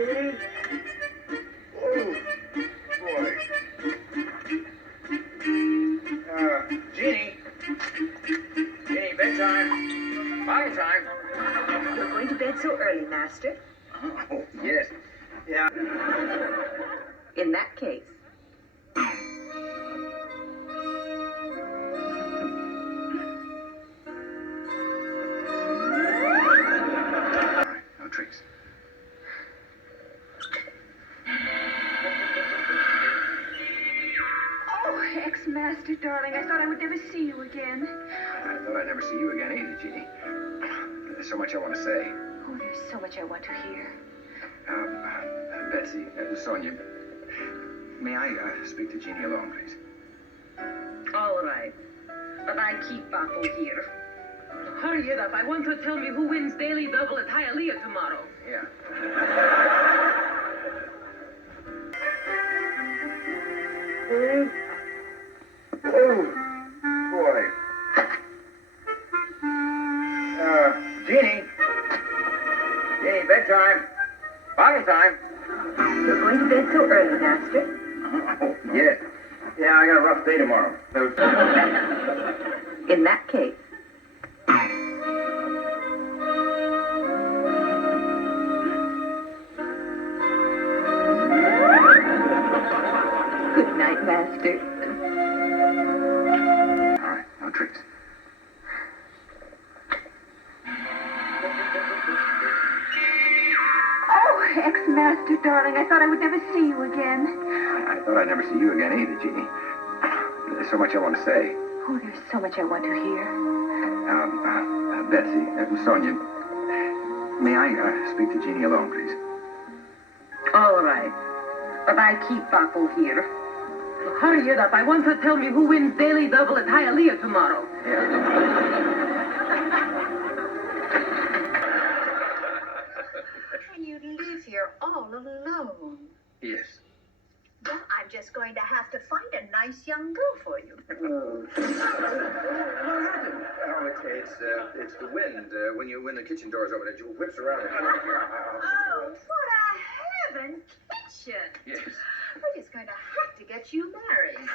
Oh, boy. Jeannie. Jeannie, bedtime. Bottle time. You're going to bed so early, Master? Oh, yes. Yeah. In that case. No tricks. Oh, ex-master, darling, I thought I would never see you again. I thought I'd never see you again either, Jeannie. There's so much I want to say. Oh, there's so much I want to hear. Betsy, Sonia, may I speak to Jeannie alone, please? All right. But I keep Papo here. Hurry it up. I want to tell me who wins daily double at Hialeah tomorrow. Yeah. Oh, boy. Jeannie. Jeannie, bedtime. Bottle time. You're going to bed so early, Master? Oh, yes. Yeah, I got a rough day tomorrow. In that case. Good night, Master. All right, no tricks. Oh, ex-master, darling, I thought I would never see you again. I thought I'd never see you again either, Jeannie. There's so much I want to say. Oh, there's so much I want to hear. Betsy, Sonia, may I speak to Jeannie alone, please? All right. But I keep Papo here. Hurry it up. I want to tell me who wins daily double at Hialeah tomorrow. And you live here all alone. Yes. Well, I'm just going to have to find a nice young girl for you. What happened? Oh, it's the wind. When the kitchen door's open, it whips around. Oh, what a heaven kitchen! Yes. We're just going to have to get you married.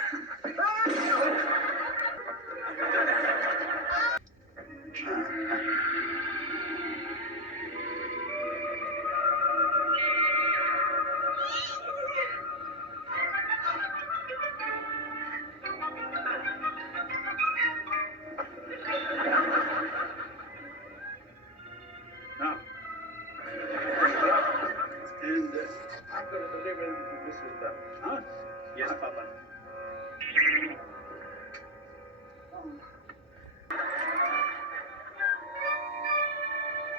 Now. And I'm going to deliver them to Mrs. Bell. Huh? Yes, Papa.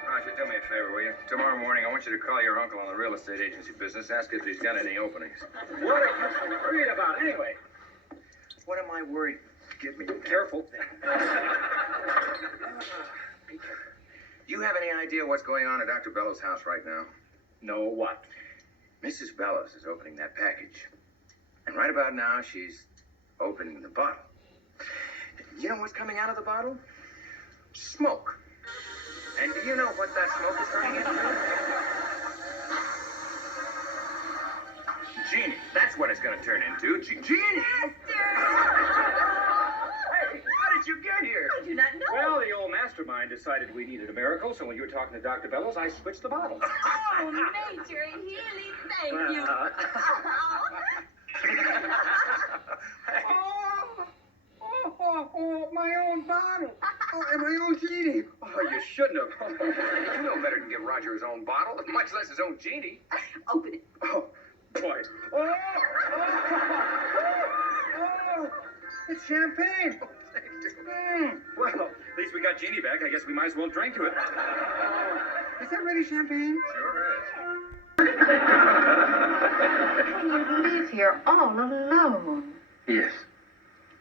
Roger, do me a favor, will you? Tomorrow morning, I want you to call your uncle on the real estate agency business. Ask if he's got any openings. What are you so worried about anyway? What am I worried? Give me. Careful. Do you have any idea what's going on at Dr. Bellows' house right now? No what? Mrs. Bellows is opening that package. And right about now, she's opening the bottle. You know what's coming out of the bottle? Smoke. And do you know what that smoke is turning into? Jeannie. That's what it's going to turn into. Jeannie! Hey, how did you get here? I do not know. Well, the old mastermind decided we needed a miracle, so when you were talking to Dr. Bellows, I switched the bottle. Oh, Major Healy, thank you. Oh, my own bottle. Oh, and my own Jeannie. Oh, you shouldn't have. You know better than give Roger his own bottle, much less his own Jeannie. Open it. Oh, boy. Oh, it's champagne. Oh, thank you. Well, at least we got Jeannie back. I guess we might as well drink to it. Is that really champagne? Sure is. And you live here all alone. Yes.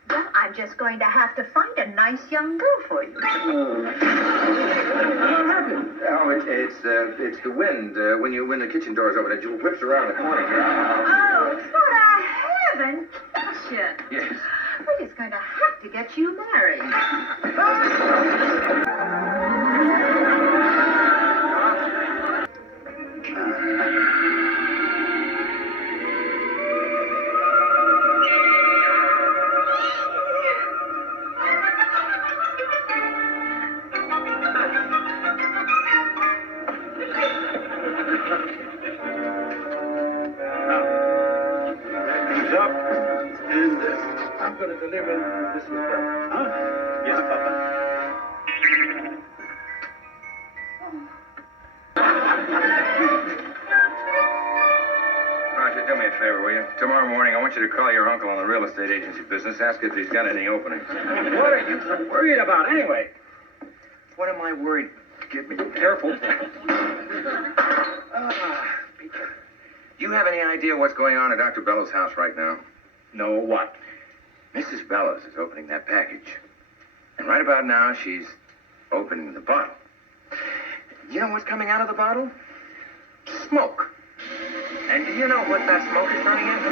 Well, I'm just going to have to find a nice young girl for you. What happened? Oh, it's the wind. When the kitchen door's open, it whips around the corner here. Oh, what a heaven kitchen! Yes. We're just going to have to get you married. going to deliver Mrs. Bell. Huh? Yes, Papa. Roger, do me a favor, will you? Tomorrow morning, I want you to call your uncle on the real estate agency business. Ask if he's got any openings. What are you worried about anyway? What am I worried? Get me. Careful. Be careful. Do you have any idea what's going on at Dr. Bellows' house right now? No, what? Mrs. Bellows is opening that package. And right about now, she's opening the bottle. You know what's coming out of the bottle? Smoke. And do you know what that smoke is turning into?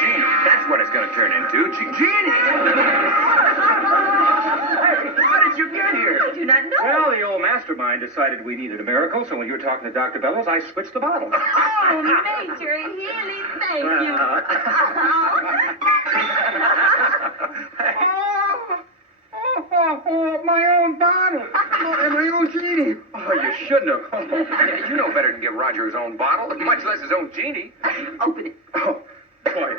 Jeannie. That's what it's going to turn into. Jeannie! How did you get here? I do not know. Well, the old mastermind decided we needed a miracle, so when you were talking to Dr. Bellows, I switched the bottle. Oh, Major Healy, thank you. My own bottle. And my own Jeannie. Oh, you shouldn't have. Oh, you know better than give Roger his own bottle, much less his own Jeannie. Open it. Oh, boy.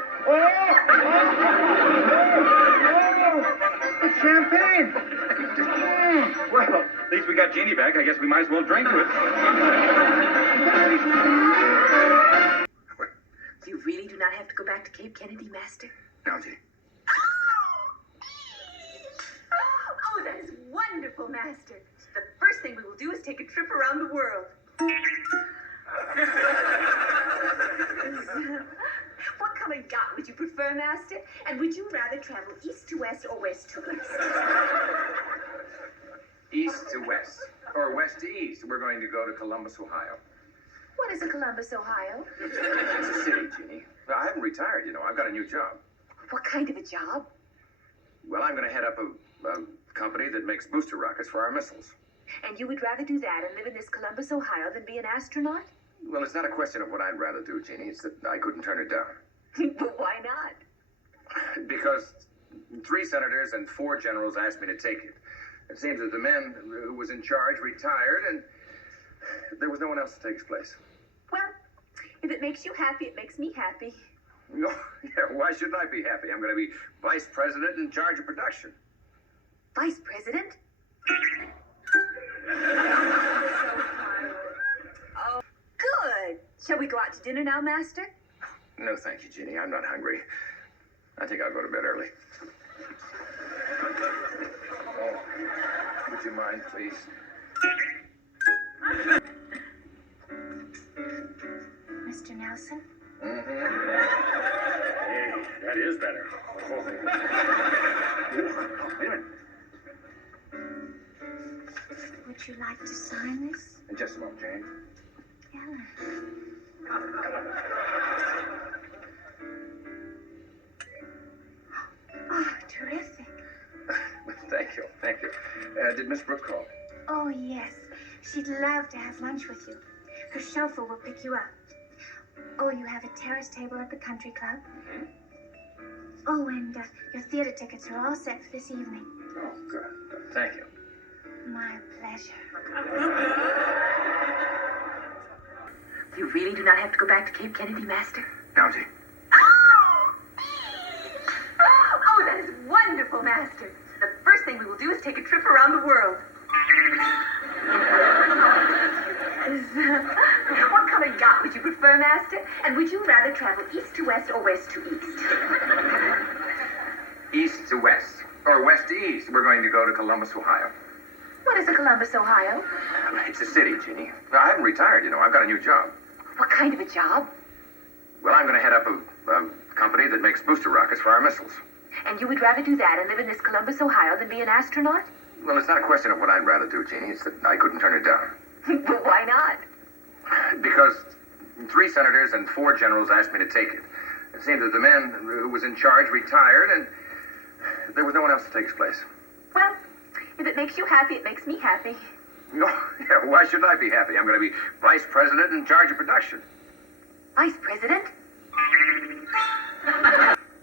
It's champagne. Well, at least we got Jeannie back. I guess we might as well drink to it. You really do not have to go back to Cape Kennedy, Master? No, Jeannie. Oh, that is wonderful, Master. The first thing we will do is take a trip around the world. What coming yacht would you prefer, Master? And would you rather travel east to west or west to east? East to west. Or west to east. We're going to go to Columbus, Ohio. What is a Columbus, Ohio? It's a city, Jeannie. Well, I haven't retired, you know. I've got a new job. What kind of a job? Well, I'm going to head up a company that makes booster rockets for our missiles. And you would rather do that and live in this Columbus, Ohio than be an astronaut? Well, it's not a question of what I'd rather do, Jeannie. It's that I couldn't turn it down. But why not? Because 3 senators and 4 generals asked me to take it. It seems that the man who was in charge retired, and there was no one else to take his place. Well, if it makes you happy, it makes me happy. No, yeah, why shouldn't I be happy? I'm going to be vice president in charge of production. Vice President? Oh, good. Shall we go out to dinner now, Master? No, thank you, Jeannie. I'm not hungry. I think I'll go to bed early. Oh, would you mind, please? Mr. Nelson? Mm-hmm. Hey, that is better. Wait a minute. Would you like to sign this? In just a moment, Jane. Ellen. Oh, terrific. Thank you. Thank you. Did Miss Brooke call? Oh, yes. She'd love to have lunch with you. Her chauffeur will pick you up. Oh, you have a terrace table at the country club? Mm-hmm. Oh, and your theater tickets are all set for this evening. Oh, good. Thank you. My pleasure. You really do not have to go back to Cape Kennedy, Master? No, Jeannie. Oh, that is wonderful, Master. The first thing we will do is take a trip around the world. What kind of yacht would you prefer, Master? And would you rather travel east to west or west to east? East to west. Or west to east. We're going to go to Columbus, Ohio. What is a Columbus, Ohio? It's a city, Jeannie. I haven't retired, you know. I've got a new job. What kind of a job? Well, I'm going to head up a company that makes booster rockets for our missiles. And you would rather do that and live in this Columbus, Ohio than be an astronaut? Well, it's not a question of what I'd rather do, Jeannie. It's that I couldn't turn it down. But why not? Because 3 senators and 4 generals asked me to take it. It seems that the man who was in charge retired, and there was no one else to take his place. Well, if it makes you happy, it makes me happy. No, yeah, why shouldn't I be happy? I'm going to be vice president in charge of production. Vice President?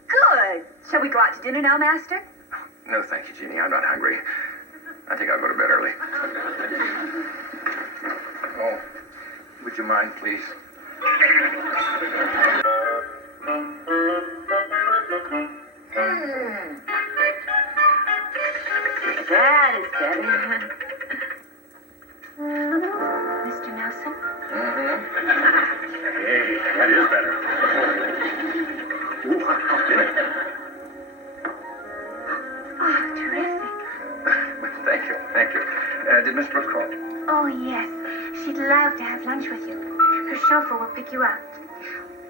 Good. Shall we go out to dinner now, Master? No, thank you, Jeannie. I'm not hungry. I think I'll go to bed early. Oh, would you mind, please? That is better. Mr. Nelson? Hey, that is better. Oh, terrific. Thank you, thank you. Did Miss Brooks call? Oh, yes. She'd love to have lunch with you. Her chauffeur will pick you up.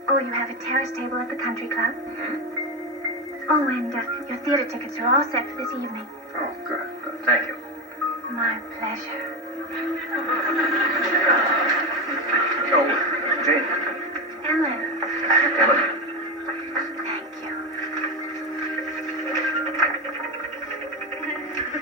Oh, you have a terrace table at the country club? Oh, and your theater tickets are all set for this evening. Oh, good. Thank you. My pleasure.